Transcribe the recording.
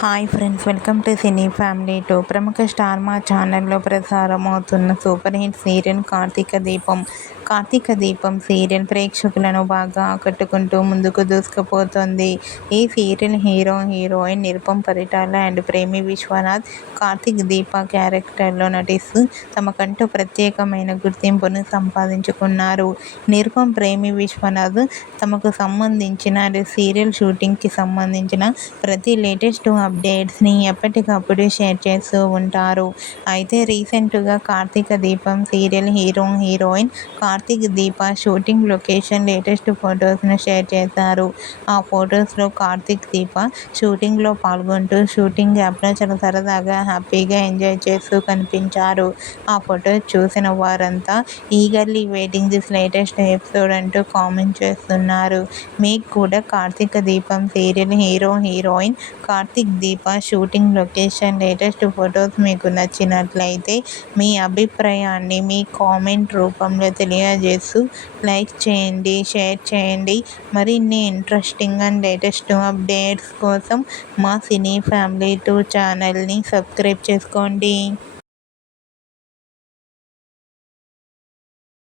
Hi friends, welcome to cine family 2. ప్రముఖ star మా ఛానల్లో ప్రసారం అవుతున్న సూపర్ హిట్ సీరియల్ కార్తీక దీపం సీరియల్ ప్రేక్షకులను బాగా ఆకట్టుకుంటూ ముందుకు దూసుకుపోతుంది. ఈ serial heroine Nirupam Paritala and Premi Vishwanath Karthik దీప క్యారెక్టర్లో నటిస్తూ తమకంటూ ప్రత్యేకమైన గుర్తింపును సంపాదించుకున్నారు. నిరుపమ్, ప్రేమి విశ్వనాథ్ తమకు సంబంధించిన సీరియల్ షూటింగ్కి సంబంధించిన ప్రతి లేటెస్ట్ అప్డేట్స్ని ఎప్పటికప్పుడు షేర్ చేస్తూ ఉంటారు. అయితే రీసెంట్గా కార్తీక దీపం సీరియల్ హీరోయిన్ కార్తీక్ దీప షూటింగ్ లొకేషన్ లేటెస్ట్ ఫొటోస్ను షేర్ చేశారు. ఆ ఫొటోస్లో కార్తీక్ దీప షూటింగ్లో పాల్గొంటూ షూటింగ్ యాప్లో చాలా సరదాగా హ్యాపీగా ఎంజాయ్ చేస్తూ కనిపించారు. ఆ ఫొటోస్ చూసిన వారంతా eagerly waiting this latest episode అంటూ కామెంట్ చేస్తున్నారు. మీకు కూడా కార్తీక దీపం సీరియల్ హీరోయిన్ కార్తీక్ దీప షూటింగ్ లొకేషన్ లేటెస్ట్ ఫొటోస్ మీకు నచ్చినట్లయితే మీ అభిప్రాయాన్ని మీ కామెంట్ రూపంలో తెలియజేస్తూ లైక్ చేయండి, షేర్ చేయండి. మరిన్ని ఇంట్రెస్టింగ్ అండ్ లేటెస్ట్ అప్డేట్స్ కోసం మా సినీ ఫ్యామిలీ 2 ఛానల్ని సబ్స్క్రైబ్ చేసుకోండి.